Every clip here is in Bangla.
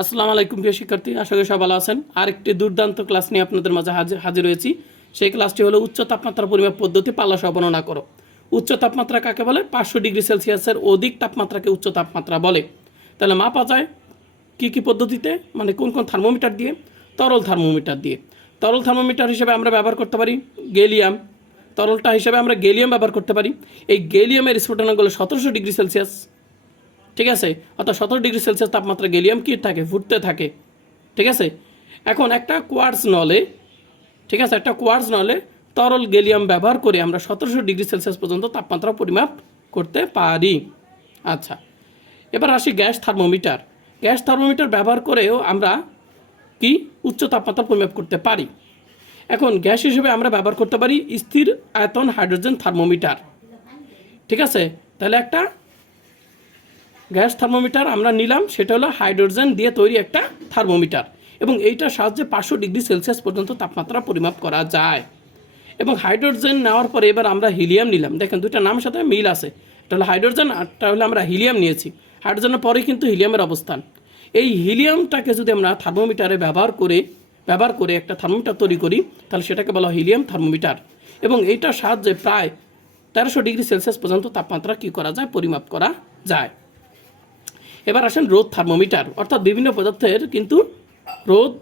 আসসালামু আলাইকুম প্রিয় শিক্ষার্থী, আশা করি সব ভালো আছেন। আরেকটি দুর্দান্ত ক্লাস নিয়ে আপনাদের মাঝে হাজির হাজির হয়েছি। সেই ক্লাসটি হলো উচ্চ তাপমাত্রা পরিমাপ পদ্ধতি পাল্লা সহ বর্ণনা করো। উচ্চ তাপমাত্রা কাকে বলে? পাঁচশো ডিগ্রি সেলসিয়াসের অধিক তাপমাত্রাকে উচ্চ তাপমাত্রা বলে। তাহলে মাপা যায় কী কী পদ্ধতিতে? মানে কোন কোন থার্মোমিটার দিয়ে? তরল থার্মোমিটার দিয়ে। তরল থার্মোমিটার হিসেবে আমরা ব্যবহার করতে পারি গেলিয়াম। তরলটা হিসেবে আমরা গেলিয়াম ব্যবহার করতে পারি। এই গেলিয়ামের স্ফুটনাঙ্ক হলো সতেরোশো ডিগ্রি সেলসিয়াস। ঠিক আছে? অর্থাৎ সতেরো ডিগ্রি সেলসিয়াস তাপমাত্রা গেলিয়াম কি থাকে? ফুটতে থাকে। ঠিক আছে? এখন একটা কোয়ার্টস নলে, ঠিক আছে? একটা কোয়ার্স নলে তরল গেলিয়াম ব্যবহার করে আমরা সতেরোশো ডিগ্রি সেলসিয়াস পর্যন্ত তাপমাত্রা পরিমাপ করতে পারি। আচ্ছা এবার আসি গ্যাস থার্মোমিটার। গ্যাস থার্মোমিটার ব্যবহার করেও আমরা কি? উচ্চ তাপমাত্রা পরিমাপ করতে পারি। এখন গ্যাস হিসেবে আমরা ব্যবহার করতে পারি স্থির আয়তন হাইড্রোজেন থার্মোমিটার। ঠিক আছে? তাহলে একটা গ্যাস থার্মোমিটার আমরা নিলাম, সেটা হলো হাইড্রোজেন দিয়ে তৈরি একটা থার্মোমিটার এবং এইটার সাহায্যে পাঁচশো ডিগ্রি সেলসিয়াস পর্যন্ত তাপমাত্রা পরিমাপ করা যায়। এবং হাইড্রোজেন নেওয়ার পরে এবার আমরা হিলিয়াম নিলাম। দেখেন দুইটা নামের সাথে মিল আছে। এটা হলো হাইড্রোজেন আরটা হলো আমরা হিলিয়াম নিয়েছি। হাইড্রোজেনের পরে কিন্তু হিলিয়ামের অবস্থান। এই হিলিয়ামটাকে যদি আমরা থার্মোমিটারে ব্যবহার করে ব্যবহার করে একটা থার্মোমিটার তৈরি করি, তাহলে সেটাকে বলা হয় হিলিয়াম থার্মোমিটার। এবং এইটার সাহায্যে প্রায় তেরোশো ডিগ্রি সেলসিয়াস পর্যন্ত তাপমাত্রা কী করা যায়? পরিমাপ করা যায়। এবার আসেন রোদ থার্মোমিটার, অর্থাৎ বিভিন্ন পদার্থের কিন্তু রোদ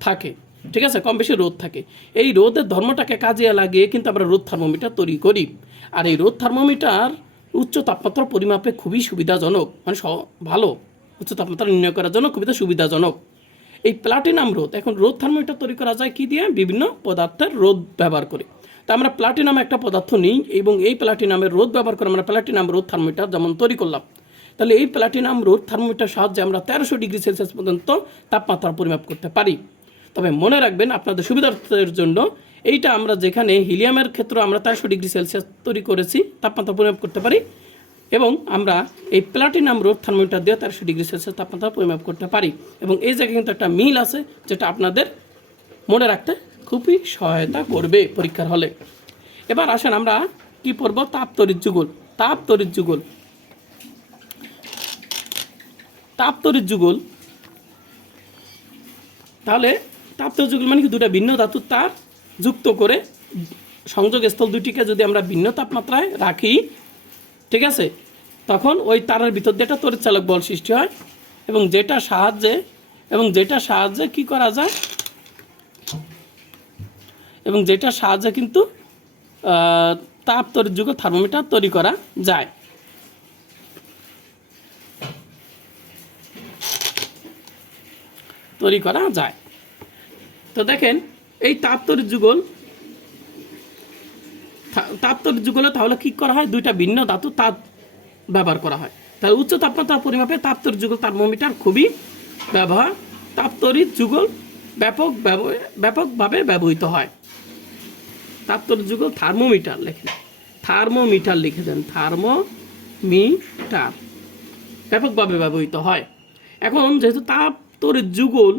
থাকে, ঠিক আছে? কম বেশি রোদ থাকে। এই রোদের ধর্মটাকে কাজে লাগিয়ে কিন্তু আমরা রোদ থার্মোমিটার তৈরি করি। আর এই রোদ থার্মোমিটার উচ্চ তাপমাত্রা পরিমাপে খুবই সুবিধাজনক মানে স- ভালো। উচ্চ তাপমাত্রা নির্ণয় করার জন্য খুবই সুবিধাজনক। এই প্লাটিনাম রোদ, এখন রোদ থার্মোমিটার তৈরি করা যায় কি দিয়ে? বিভিন্ন পদার্থের রোদ ব্যবহার করে। তা আমরা প্লাটিনাম একটা পদার্থ নিই এবং এই প্লাটিনামের রোদ ব্যবহার করে আমরা প্লাটিনাম রোদ থার্মোমিটার যেমন তৈরি করলাম। তাহলে এই প্লাটিনাম রোড থার্মোমিটার সাহায্যে আমরা তেরোশো ডিগ্রি সেলসিয়াস পর্যন্ত তাপমাত্রা পরিমাপ করতে পারি। তবে মনে রাখবেন, আপনাদের সুবিধার্থের জন্য এইটা আমরা যেখানে হিলিয়ামের ক্ষেত্রে আমরা তেরোশো ডিগ্রি সেলসিয়াস তৈরি করেছি, তাপমাত্রা পরিমাপ করতে পারি এবং আমরা এই প্লাটিনাম রোড থার্মোমিটার দিয়ে তেরোশো ডিগ্রি সেলসিয়াস তাপমাত্রা পরিমাপ করতে পারি। এবং এই জায়গায় কিন্তু একটা মিল আছে, যেটা আপনাদের মনে রাখতে খুবই সহায়তা করবে পরীক্ষার হলে। এবার আসেন আমরা কি পড়ব তাপ তড়িৎ যুগল। তাপ তড়িৎ যুগল। তাপ তড়িৎ যুগল। তাহলে তাপ তড়িৎ যুগল মানে কি? দুটা ভিন্ন ধাতুর তার যুক্ত করে সংযোগ স্থল দুটিকে যদি আমরা ভিন্ন তাপমাত্রায় রাখি, ঠিক আছে? তখন ওই তারের ভিতর দিয়ে একটা তড়িৎ চালক বল সৃষ্টি হয় এবং যেটা সাহায্যে এবং যেটা সাহায্যে কি করা যায়? এবং যেটা সাহায্যে কিন্তু তাপ তড়িৎ যুগ থার্মোমিটার তৈরি করা যায়। তৈরি করা যায়। তো দেখেন, এই তাপ তড়িৎ যুগল থা- তাপ তড়িৎ যুগলে তাহলে কি করা হয়? দুইটা ভিন্ন ধাতু তাপ ব্যবহার করা হয়। তাহলে উচ্চ তাপমাত্রা পরিমাপে তাপ তড়িৎ যুগল থার্মোমিটার খুবই ব্যবহার তাপ তড়িৎ যুগল ব্যাপক ব্যাপকভাবে ব্যবহৃত হয়। তাপ তড়িৎ যুগল থার্মোমিটার লেখেন। থার্মোমিটার লিখে দেন, থার্মোমিটার। ব্যাপকভাবে ব্যবহৃত হয়। এখন যেহেতু তাপ তড়িৎ যুগল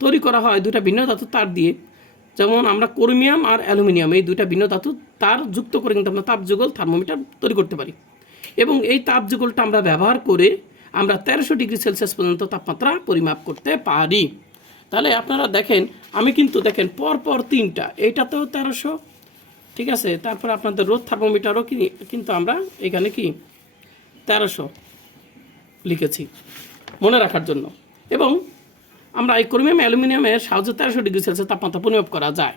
তৈরি করা হয় দুটা ভিন্ন ধাতু তার দিয়ে। যেমন আমরা ক্রোমিয়াম আর অ্যালুমিনিয়াম, এই দুইটা ভিন্ন ধাতু তার যুক্ত করে কিন্তু আমরা তাপ যুগল থার্মোমিটার তৈরি করতে পারি। এবং এই তাপ যুগলটা আমরা ব্যবহার করে আমরা তেরোশো ডিগ্রি সেলসিয়াস পর্যন্ত তাপমাত্রা পরিমাপ করতে পারি। তাহলে আপনারা দেখেন, আমি কিন্তু দেখেন পর পর তিনটা, এইটাতেও তেরোশো, ঠিক আছে? তারপর আপনাদের রোদ থার্মোমিটারও কি, কিন্তু আমরা এখানে কি, তেরোশো লিখেছি মনে রাখার জন্য। এবং আমরা এই ক্রোমিয়াম, অ্যালুমিনিয়ামের সাহায্যে তেরোশো ডিগ্রি সেলসিয়াস তাপমাত্রা পরিমাপ করা যায়।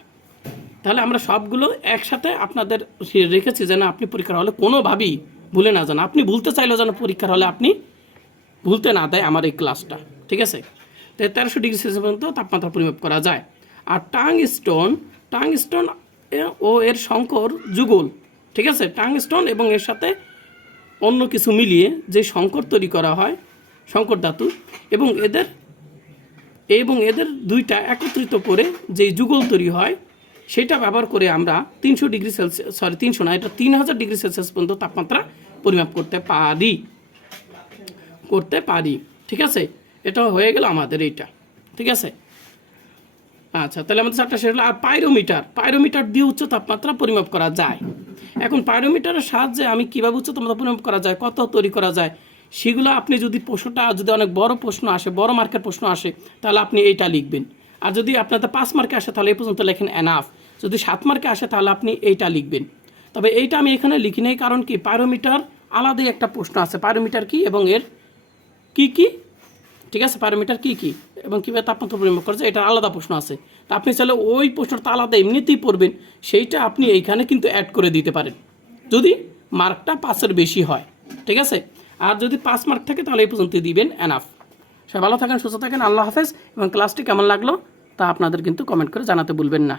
তাহলে আমরা সবগুলো একসাথে আপনাদের রেখেছি যেন আপনি পরীক্ষার হলে কোনোভাবেই ভুলে না যান। আপনি ভুলতে চাইলেও যেন পরীক্ষার হলে আপনি ভুলতে না দেয় আমার এই ক্লাসটা। ঠিক আছে? তো তেরোশো ডিগ্রি সেলসিয়াস পর্যন্ত তাপমাত্রা পরিমাপ করা যায়। আর টাং স্টোন টাং স্টোন ও এর সংকর যুগল। ঠিক আছে? টাং স্টোন এবং এর সাথে অন্য কিছু মিলিয়ে যে সংকর তৈরি করা হয় সংকর ধাতু এবং এদের এবং এদের দুইটা একত্রিত করে যে যুগল তৈরি হয়, সেটা ব্যবহার করে আমরা তিনশো ডিগ্রি সেলসিয়াস সরি তিনশো না, এটা তিন হাজার ডিগ্রি সেলসিয়াস পর্যন্ত তাপমাত্রা পরিমাপ করতে পারি। করতে পারি। ঠিক আছে? এটা হয়ে গেল আমাদের এইটা। ঠিক আছে? আচ্ছা তাহলে আমাদের চারটা সেটা হলো। আর পাইরোমিটার পাইরোমিটার দিয়ে উচ্চ তাপমাত্রা পরিমাপ করা যায়। এখন পাইরোমিটারের সাহায্যে আমি কীভাবে উচ্চ তাপমাত্রা পরিমাপ করা যায়, কত তৈরি করা যায় সেগুলো আপনি যদি প্রশ্নটা, যদি অনেক বড় প্রশ্ন আসে, বড় মার্কের প্রশ্ন আসে, তাহলে আপনি এইটা লিখবেন। আর যদি আপনাদের পাঁচ মার্কে আসে, তাহলে এই পর্যন্ত লেখেন এনাফ যদি সাত মার্কে আসে, তাহলে আপনি এইটা লিখবেন। তবে এইটা আমি এখানে লিখি নাই, কারণ কি? পাইরোমিটার আলাদাই একটা প্রশ্ন আছে। পাইরোমিটার কি এবং এর কি কি? ঠিক আছে প্যারামিটার কী কী? এবং কীভাবে তাপমাত্রা পরিমাপ করেছে এটা আলাদা প্রশ্ন আছে। তা আপনি চাইলে ওই প্রশ্নটা আলাদা এমনিতেই পড়বেন, সেইটা আপনি এইখানে কিন্তু অ্যাড করে দিতে পারেন। যদি মার্কটা পাঁচের বেশি হয়, ঠিক আছে? আর যদি পাঁচ মার্ক থাকে তাহলে এই পর্যন্ত দিবেন এনাফ সবাই ভালো থাকেন, সুস্থ থাকেন, আল্লাহ হাফেজ। এবং ক্লাসটি কেমন লাগল তা আপনাদের কিন্তু কমেন্ট করে জানাতে ভুলবেন না।